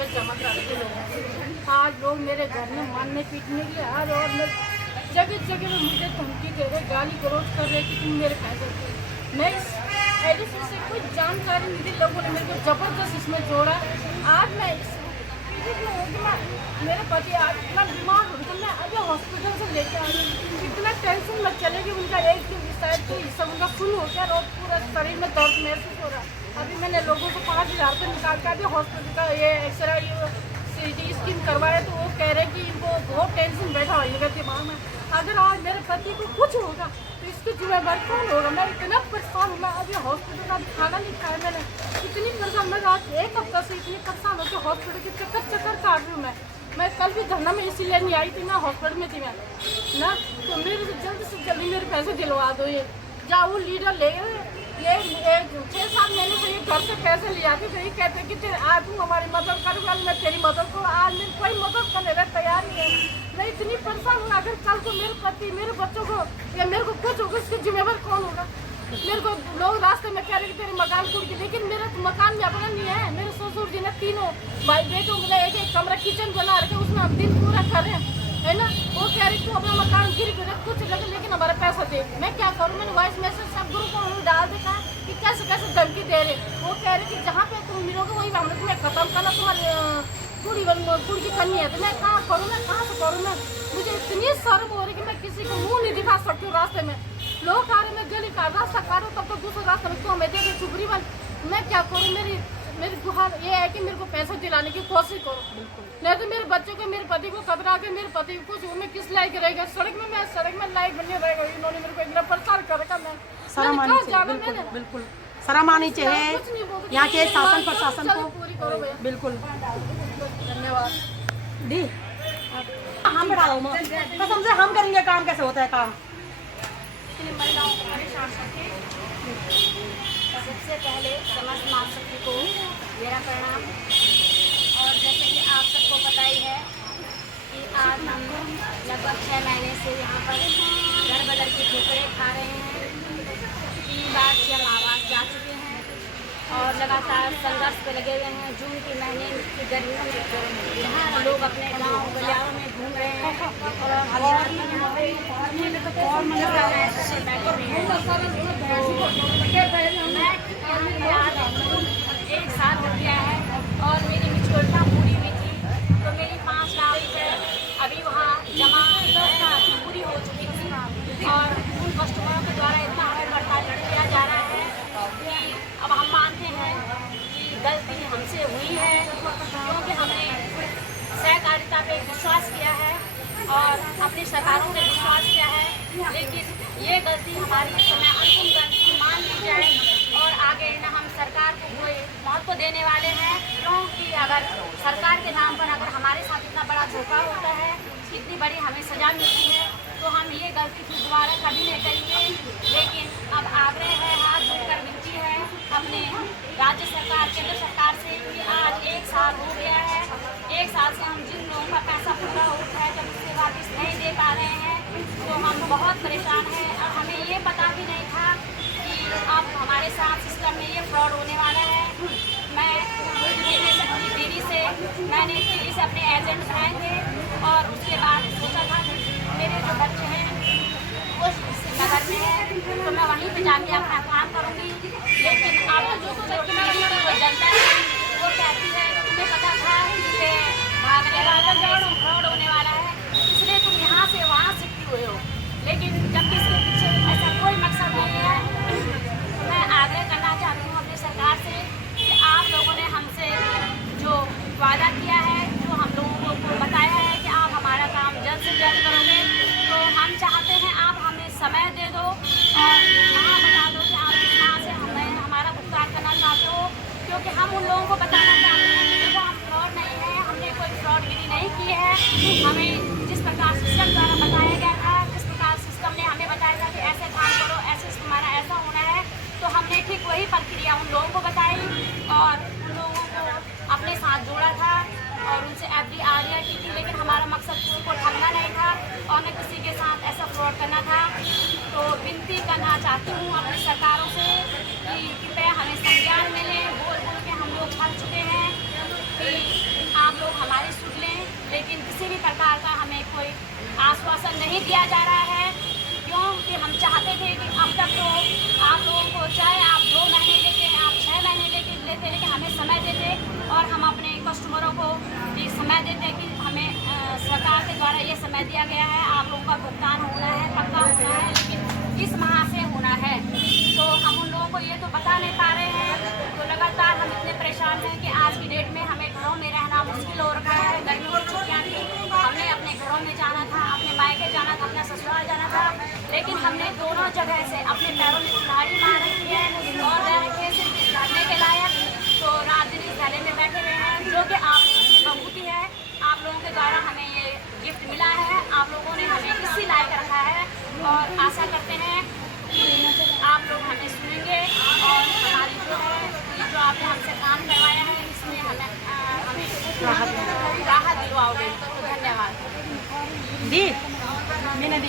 कागज जमा करके लोग आज लोग मेरे घर में मारने पीटने के लिए आ रहे और मैं जगह जगह में मुझे धमकी दे रहे, गाली गलौज कर रहे कि तुम मेरे पैसे दो। मैं इस एडिशन से कोई जानकारी नहीं थी, लोगों ने मेरे को जबरदस्त इसमें जोड़ा। आज मैं इस पीड़ित में हूँ कि मैं मेरे पति आज इतना बीमार हो गया, मैं अभी हॉस्पिटल से लेके आई, इतना टेंशन में चले कि उनका एक शायद कोई हिस्सा उनका सुन हो गया और पूरा शरीर में दर्द महसूस हो रहा है। अभी मैंने लोगों को 5,000 रुपये निकाल के अभी हॉस्पिटल का ये एक्सरे सीटी स्कैन करवाए तो वो कह रहे कि इनको बहुत टेंशन बैठा होगा दिमाग में। अगर आज मेरे पति को कुछ होगा तो इसकी जिम्मेदार कौन होगा? मैं इतना परेशान हूँ, मैं अभी हॉस्पिटल का खाना नहीं खाया मैंने, इतनी परेशान। मैं आज एक हफ्ता से इतनी परेशान होकर हॉस्पिटल के चक्कर काट रही हूँ। मैं कल भी धरना में इसीलिए नहीं आई थी, मैं हॉस्पिटल में थी मैं ना, तो मेरे से जल्दी मेरे पैसे दिलवा दो। ये जा वो लीडर ले गए, ये 6-7 महीने से ये घर से पैसे ले आते थे, ये कहते कि आज तू हमारी मदद करूँगा, मैं तेरी मदद को आज मेरी कोई मदद करने का तैयार नहीं है। मैं इतनी परेशान हूँ, अगर कल को मेरे पति मेरे बच्चों को या मेरे को कुछ होगा इसकी जिम्मेवार कौन होगा? मेरे को लोग रास्ते में कह रहे कि तेरे मकान टूट गए, लेकिन मेरा मकान में अपना नहीं है। मेरे ससुर जी ने तीनों भाई बेटों के लिए एक कमरा किचन बना रखे, उसमें हम दिन पूरा कर रहे हैं, है ना। वो कह रही तू अपना मकान गिर गया कुछ लगे, लेकिन हमारा पैसा दे। मैं क्या करूँ? मैंने वॉइस मैसेज सब ग्रुप में डाल देखा कि कैसे कैसे धमकी दे रहे। वो कह रहे कि जहाँ पे तुम मिलोगे वही हमने तुम्हें खत्म करना, तुम्हारी कुड़ी की करनी है। तो मैं कहाँ करूँ, मैं कहाँ से करूँ? मैं मुझे इतनी शर्म हो रही कि मैं किसी को मुँह नहीं दिखा सकती हूँ। रास्ते में लोग आ रहे, मैं गली का रास्ता काटूँ तब तो दूसरे रास्ते में क्यों मैं देखे चुपड़ी बन। मैं क्या करूँ? मेरी गुहार ये है कि मेरे को पैसा दिलाने की कोशिश करो, नहीं तो मेरे बच्चों को मेरे पति को खतरा के मेरे पति को कुछ मैं किस लायक रहेगा? सड़क में लायक बनने रहेगा। इन्होंने मेरे को इतना परेशान कर रखा। मैंने बिल्कुल शर्म आनी चाहिए यहाँ के शासन प्रशासन को। पूरी करो भैया, बिल्कुल धन्यवाद दी। हम बैठा लो कसम से, हम करेंगे काम। कैसे होता है काम? महिलाओं को परेशान करके सबसे पहले समस्त महाशक्ति को मेरा प्रणाम। और जैसे कि आप सबको पता ही है कि आज हम लगभग 6 महीने से यहाँ पर घर बदल की ठोकरें खा रहे हैं। 3 बार से हम आवास जा चुके हैं और लगातार संघर्ष पे लगे हुए हैं। जून के महीने की गर्मी में जहाँ लोग अपने गाँव गलियारों में घूम रहे हैं और यहाँ पे एक साल हो गया है और मेरी मिचोड़ना पूरी हुई थी, तो मेरी 5 लाख अभी वहाँ जमा पूरी हो चुकी थी। और उन कस्टमरों के द्वारा इतना हमें बर्ताव किया जा रहा है कि अब हम मानते हैं कि गलती हमसे हुई है, क्योंकि हमने सहकारिता पे विश्वास किया है और अपनी सरकारों पे विश्वास किया है। लेकिन ये गलती हमारी इस समय अंतिम गलती मान ली जाए और आगे न हम सरकार को कोई महत्व देने वाले हैं, क्योंकि अगर सरकार के नाम पर अगर हमारे साथ इतना बड़ा धोखा होता है, इतनी बड़ी हमें सजा मिलती है, तो हम ये गलती फिर दोबारा कभी नहीं करेंगे। लेकिन अब आग्रह है, हाथ जोड़कर विनती है अपने राज्य सरकार, केंद्र सरकार से कि आज 1 साल हो गया है, 1 साल से हम जिन लोगों का पैसा पूरा होता है जब उससे वापस नहीं दे पा रहे हैं, तो हम बहुत परेशान हैं। और हमें ये पता भी नहीं था कि अब हमारे साथ सिस्टम में ये फ्रॉड होने वाला है। मैं दिल्ली से अपने एजेंट बनाए थे और उसके बाद सोचा था कि मेरे जो बच्चे हैं वो नगर में है तो मैं वहीं पे जाके अपना काम करूँगी। लेकिन अब जो जनता है वो कहती है तुम्हें पता था कि भागने वाला फ्रॉड होने वाला है, इसलिए तुम यहाँ से वहाँ शिफ्ट हुए हो। लेकिन जबकि इसके पीछे ऐसा कोई मकसद नहीं है। मैं आग्रह करना चाहती हूँ अपनी सरकार से कि आप लोगों ने हमसे जो वादा किया है, जो हम लोगों को बताया है कि आप हमारा काम जल्द से जल्द करोगे, तो हम चाहते हैं आप हमें समय दे दो और यहाँ बता दो कि आप यहाँ से हमें हमारा भुगतान करना चाहते हो, क्योंकि हम उन लोगों को बताना चाहते हैं कि देखो हम फ्रॉड नहीं है, हमने कोई फ्रॉडगिरी नहीं की है। हमें जिस प्रकार सिस्टम द्वारा बताया गया था, जिस प्रकार सिस्टम ने हमें बताया था कि ऐसे काम करो, ऐसे तुम्हारा ऐसा होना है, तो हमने ठीक वही प्रक्रिया उन लोगों को बताई और उन लोगों को अपने साथ जोड़ा था और उनसे एफडी आरिया की थी। लेकिन हमारा मकसद किसी को ठगना नहीं था और न किसी के साथ ऐसा फ्रॉड करना था। तो विनती करना चाहती हूँ अपनी सरकारों से कि कृपया हमें संज्ञान मिले। बोल बोल के हम लोग थक चुके हैं कि सुन लें, लेकिन किसी भी प्रकार का हमें कोई आश्वासन नहीं दिया जा रहा है। क्योंकि हम चाहते थे कि अब तक तो आप लोगों को चाहे आप 2 महीने लेके, आप 6 महीने लेके लेते, लेकिन हमें समय देते और हम अपने कस्टमरों को ये समय देते कि हमें सरकार के द्वारा ये समय दिया गया है, आप लोगों का भुगतान होना है, पक्का होना है, लेकिन इस माह से होना है। तो हम उन लोगों को ये तो बता नहीं पा रहे हैं। तो लगातार हम इतने परेशान हैं कि आज की डेट में हमें घरों में रहना मुश्किल हो रखा है। गर्मी की छुट्टियाँ थी, हमने अपने घरों में जाना था, अपने मायके जाना था, अपना ससुराल जाना था, लेकिन हमने दोनों जगह से अपने पैरों में कुल्हाड़ी मार रखी है और रह रखे हैं सिर्फ इस धरने के लायक। तो रात दिन इस धरने में बैठे हुए हैं, जो कि आप लोगों की बहूती है। आप लोगों के द्वारा हमें ये गिफ्ट मिला है, आप लोगों ने हमें इसी लायक रखा है और आशा करते हैं आप लोग हमें सुनेंगे और हमारी जो है ये जो आपने हमसे काम करवाया है इसमें हमें राहत दिलवाओगे। तो धन्यवाद दी मैंने दी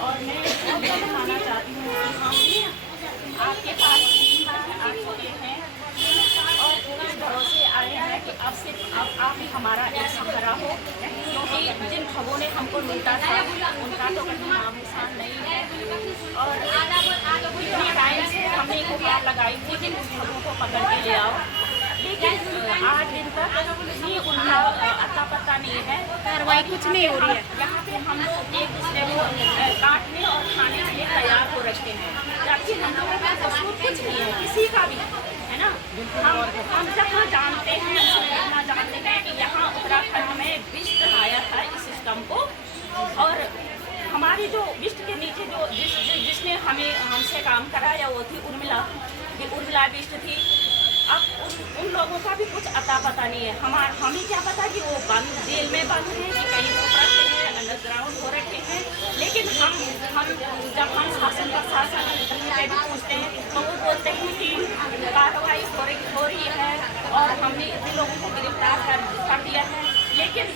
और मैं बताना चाहती हूँ कि हम आपके पास 3 बार आपको ये हैं और इस भरोसे आए हैं कि अब से अब आप ही हमारा एक सहारा हो, क्योंकि जिन ठगों ने हमको लूटा था उनका तो कभी नाम निशान नहीं है। और इतने टाइम से हमने गुहार लगाई थी कि उन ठगों को पकड़ के ले आओ, लेकिन 8 दिन तक ही उनका अता पता नहीं है, कार्रवाई कुछ नहीं हो रही है। यहाँ पे हम लोग एक दूसरे को काटने और खाने के लिए तैयार हो रखते हैं, जबकि हम लोगों का कसूर कुछ नहीं है, किसी का भी है ना। हम जहाँ जानते हैं इतना जानते हैं कि यहाँ उत्तराखंड में विष्ट आया था इस सिस्टम को, और हमारी जो विष्ट के नीचे जो जिसने हमसे काम कराया वो थी उर्मिला विष्ट थी। अब उन लोगों का भी कुछ अता पता नहीं है। हमें क्या पता कि वो बंद जेल में बंद हैं कि कहीं ऊपर रखे हैं, अंडरग्राउंड हो रखे हैं, लेकिन हम जब हम शासन प्रशासन पे भी पूछते हैं तो वो बोलते हैं कि कार्रवाई हो रही है और हमने इतने लोगों को गिरफ्तार कर दिया है, लेकिन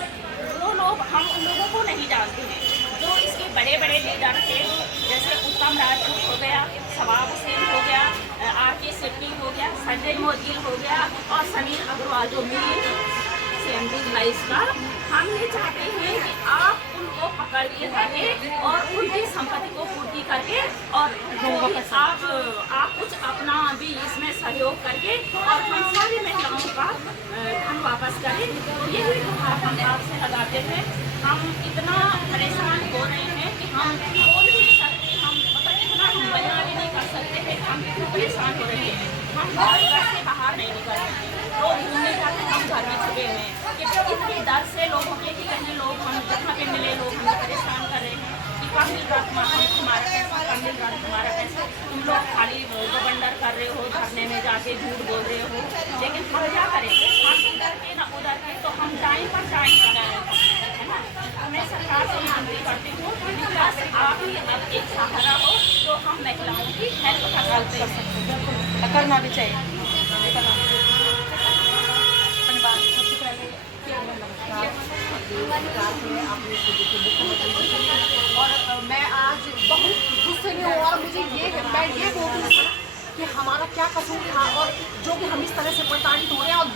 वो लोग हम उन लोगों को नहीं जानते हैं जो इसके बड़े बड़े लीडर थे, जैसे उत्तम राजपूत हो गया, सवाब हुसैन हो गया, आर.के. सेट्टी हो गया, संजय मोदगिल हो गया और समीर अग्रवाल जो मीर CMD था इसका। हम ये चाहते हैं कि आप उनको पकड़ के रखें और उनकी संपत्ति को पूर्ति करके और आप कुछ अपना भी इसमें सहयोग करके और हम सारी महिलाओं का धन वापस करें। तो यही गुहार हम आपसे लगाते हैं। हम इतना परेशान हो रहे हैं कि हम बोल भी नहीं सकते, हम मतलब इतना हम बयान भी नहीं कर सकते हैं, हम इतना परेशान हो रहे हैं। हम घर से बाहर नहीं निकल सकते, लोग घूमने जाते हैं, हम घर में छुपे हुए हैं कि इतनी डर से लोगों के कि कहीं लोग हम जहाँ पे मिले लोग हमें परेशान कर रहे हैं कि कब मिल रहा तुम्हारा पैसा, कब मिल रहा तुम्हारा पैसा। तुम लोग खाली बंडर कर रहे हो, धरने में जाके झूठ बोल रहे हो, लेकिन हम क्या करें, हम इधर के ना उधर के, तो हम जाएँ पर जाएँ है ना। मैं सरकार से विनती करती हूँ बस आप ही अब एक सहारा हो तो हम महिलाओं की हेल्प कर सकते हैं, करना भी चाहिए। सबसे पहले नमस्कार। और मैं आज बहुत गुस्से में हूँ और मुझे मैं ये बोल रही हूँ कि हमारा क्या कसूर था और जो कि हम इस तरह से प्रताड़ित हो रहे हैं, और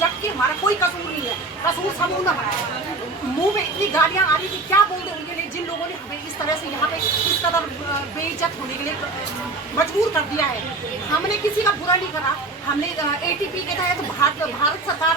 जबकि हमारा कोई कसूर नहीं है, कसूर सब उन्होंने मुंह में इतनी गालियाँ आ रही थी, क्या बोल रहे उनके लिए जिन लोगों ने हमें इस तरह से यहाँ पे इस कदर बेइज्जत होने के लिए मजबूर कर दिया है। हमने किसी का बुरा नहीं करा। हमने ATP के तहत भारत सरकार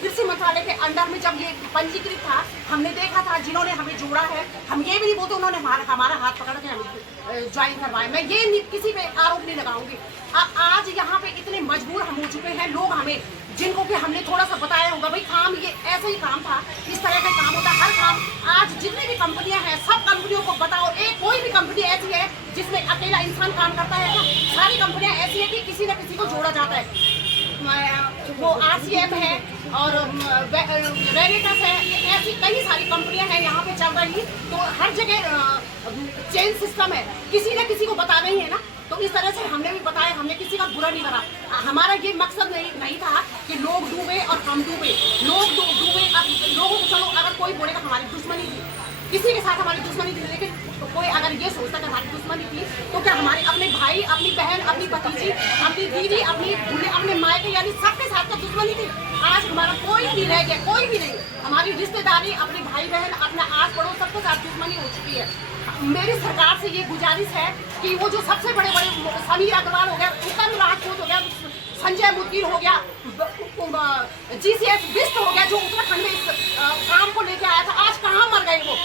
कृषि मंत्रालय के अंडर में जब ये पंजीकृत था, हमने देखा था जिन्होंने हमें जोड़ा है। हम ये भी नहीं बोलते उन्होंने हमारा हाथ पकड़ के हमें ज्वाइन करवाया। मैं ये किसी पे आरोप नहीं लगाऊंगी। आज यहाँ पे इतने मजबूर हम हो चुके हैं लोग, हमें जिनको कि हमने थोड़ा सा बताया होगा भाई काम ये ऐसा ही काम था, इस तरह का काम होता है हर काम। आज जितनी भी कंपनियां हैं सब कंपनियों को बताओ, एक कोई भी कंपनी ऐसी है जिसमें अकेला इंसान काम करता है क्या? सारी कंपनियां ऐसी है कि किसी न किसी को जोड़ा जाता है। वो RCM है और वेरिटस है, ऐसी कई सारी कंपनियां हैं यहाँ पे चल रही। तो हर जगह चेन सिस्टम है, किसी न किसी को बताना ही है ना। तो इस तरह से हमने भी बताया, हमने किसी का बुरा नहीं करा। हमारा ये मकसद नहीं था कि लोग डूबे और हम डूबे। लोग डूबे, अब लोगों को चलो अगर कोई बोलेगा हमारी दुश्मनी थी, किसी के साथ हमारी दुश्मनी थी, लेकिन कोई अगर ये सोचता कि हमारी दुश्मनी थी तो क्या हमारे अपने भाई, अपनी बहन, अपनी भतीजी, अपनी दीदी, अपने मायके यानी सबके साथ तो दुश्मनी थी। आज हमारा कोई नहीं रह गया, कोई भी नहीं। हमारी रिश्तेदारी, अपने भाई बहन, अपना आस पड़ोस सबके साथ दुश्मनी हो चुकी है। मेरी सरकार से ये गुजारिश है कि वो जो सबसे बड़े समीर अग्रवाल हो गया, उत्तम राजपूत हो गया, संजय मुदगिर हो गया, GCS बिष्ट हो गया, जो उत्तराखंड में इस काम को लेके आया था, आज कहाँ मर गए वो?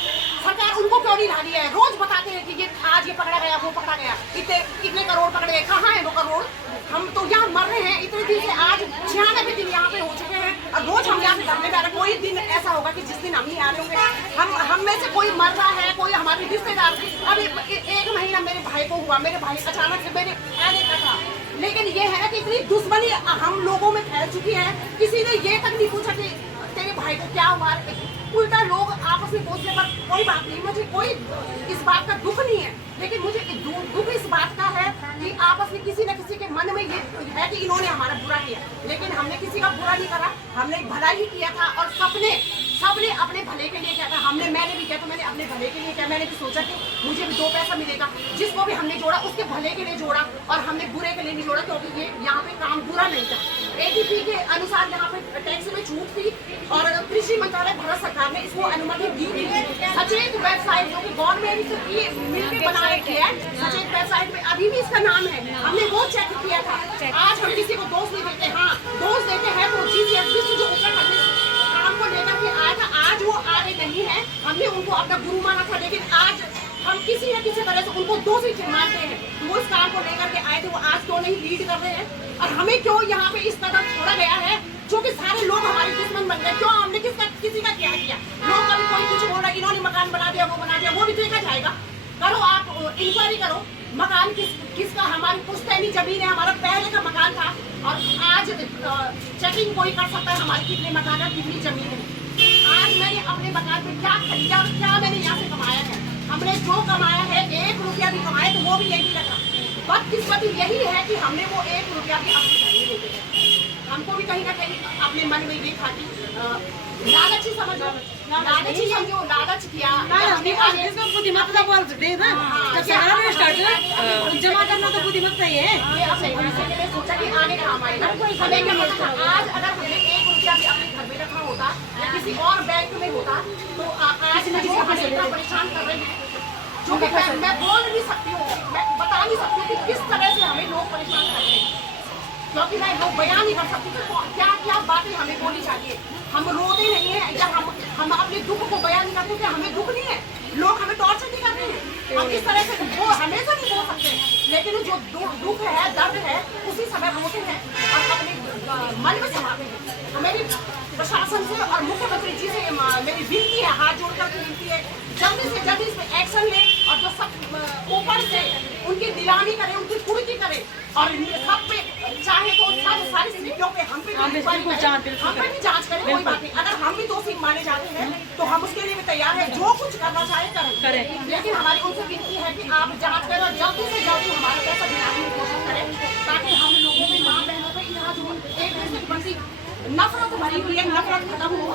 सरकार उनको क्यों नहीं ला रही है? रोज बताते हैं कि ये आज ये पकड़ा गया, वो पकड़ा गया, इतने करोड़ पकड़े गए, कहाँ है वो करोड़? हम तो यहाँ मर रहे हैं इतने दिन से, आज 96 दिन यहाँ पे हो चुके हैं और रोज हम यहाँ से धरने पे आ रहे हैं। कोई दिन ऐसा होगा कि जिस दिन हम नहीं आ रहे होंगे, हम में से कोई मर रहा है, कोई हमारे रिश्तेदार। अब 1 महीना मेरे भाई को हुआ, मेरे भाई अचानक से मेरे आने का था, लेकिन ये है कि इतनी दुश्मनी हम लोगों में फैल चुकी है, किसी ने ये तक नहीं पूछा कि तेरे भाई को क्या हुआ। उल्टा लोग आपस में पूछने पर कोई बात नहीं, मुझे कोई इस बात का दुख नहीं है, लेकिन मुझे दुख इस बात का है कि आपस में किसी न किसी के मन में ये है कि इन्होंने हमारा बुरा किया, लेकिन हमने किसी का बुरा नहीं करा, हमने भला ही किया था और सबने अपने भले के लिए किया था। मैंने भी किया तो मैंने अपने भले के लिए किया। मैंने भी सोचा कि मुझे भी 2 पैसा मिलेगा, जिसको भी हमने जोड़ा उसके भले के लिए जोड़ा और हमने बुरे के लिए नहीं जोड़ा, क्योंकि ये यहाँ पे काम बुरा नहीं था। ADP के अनुसार यहाँ पे टैक्स में छूट थी और कृषि मंत्रालय भारत सरकार ने इसको अनुमति दी थी। सचेत वेबसाइट जो कि गवर्नमेंट की मिलकर बना रखी है, सचेत वेबसाइट में अभी भी इसका नाम है, हमने वो चेक किया था। आज हम किसी को दोष नहीं देते, हाँ दोष देते हैं तो GCS बिष्ट जो उत्तराखंड में काम को लेकर के आया था, आज वो आगे नहीं है। हमने उनको अपना गुरु माना था, लेकिन आज हम किसी न किसी तरह से उनको दोषी मानते हैं। वो इस काम को लेकर के आए थे, वो आज क्यों नहीं लीड कर रहे हैं और हमें क्यों यहाँ पे इस कदम छोड़ा गया है, जो कि सारे लोग हमारे दुश्मन बन गए। क्यों हमने किसी का क्या किया? लोग कभी कोई कुछ बोल रहा है, इन्होंने मकान बना दिया, वो बना दिया, वो भी देखा जाएगा। करो आप इंक्वायरी करो, मकान किसका? हमारी पुश्तैनी जमीन है, हमारा पहले का मकान था और आज चेकिंग कोई कर सकता है हमारी कितने मकान है, कितनी जमीन है। आज मैंने अपने मकान पे क्या खरीदा और क्या मैंने यहाँ से कमाया है? हमने जो कमाया है 1 रुपया भी कमाया तो वो भी यही लगा। बदकिस्मती यही है कि हमने वो 1 रुपया भी अपने घर में नहीं दिया। हमको भी कहीं ना कहीं अपने मन में ये था कि लालची समझो, लालची समझो, लालच किया। बुद्धिमत्ता बोलते ना, जब से स्टार्ट जमा करना तो बुद्धिमत्ता ही है। मैंने सोचा कि आगे काम आएगा। हमें क्या लगता है, आज अगर हमने 1 रुपया भी अपने घर में रखा होता या किसी और बैंक में होता तो आज जो हमें इतना परेशान कर रहे हैं, जो कि मैं बोल नहीं सकती हूँ, मैं बता नहीं सकती कि किस तरह से हमें लोग परेशान कर रहे हैं, क्योंकि मैं लोग बयान नहीं कर सकती कि क्या क्या बातें हमें बोली जाती है। हम रोते नहीं है या हम अपने दुख को बयान नहीं करते, हमें दुख नहीं है, लोग हमें टॉर्चर नहीं करते हैं। हम इस तरह से वो हमेशा नहीं बोल सकते हैं, लेकिन जो दुख है, दर्द है, उसी समय रोते हैं और अपने मन में समाते हैं। मेरी प्रशासन से और मुख्यमंत्री जी से मेरी विनती है, हाथ जोड़कर के विनती है, जल्दी से जल्दी इस पर एक्शन ले और जो सब ऊपर से उनकी नीलामी करे, उनकी कुर्की करे और सब पे चाहे तो सब सारी स्थितियों पे हम पे भी जांच करें, कोई बात नहीं। अगर हम भी दोषी माने जाते हैं तो हम उसके लिए भी तैयार हैं, जो कुछ करना चाहे करें। लेकिन हमारी उनसे विनती है कि आप जांच करें और जल्दी से जल्दी हमारा पैसा दिलाने की कोशिश करें, ताकि हम लोगों में, माँ बहनों में यहाँ जो एक दूसरे की बनती नफरत भरी हुई है, नफरत खत्म हो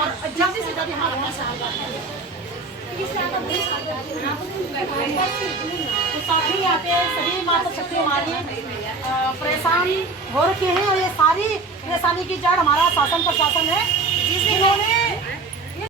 और जल्दी से जल्दी हमारा पैसा आ जाए। तो साथ ही यहाँ पे सभी माता शक्ति हमारी परेशान हो रखे हैं और ये सारी परेशानी की जड़ हमारा शासन प्रशासन है, जिन्होंने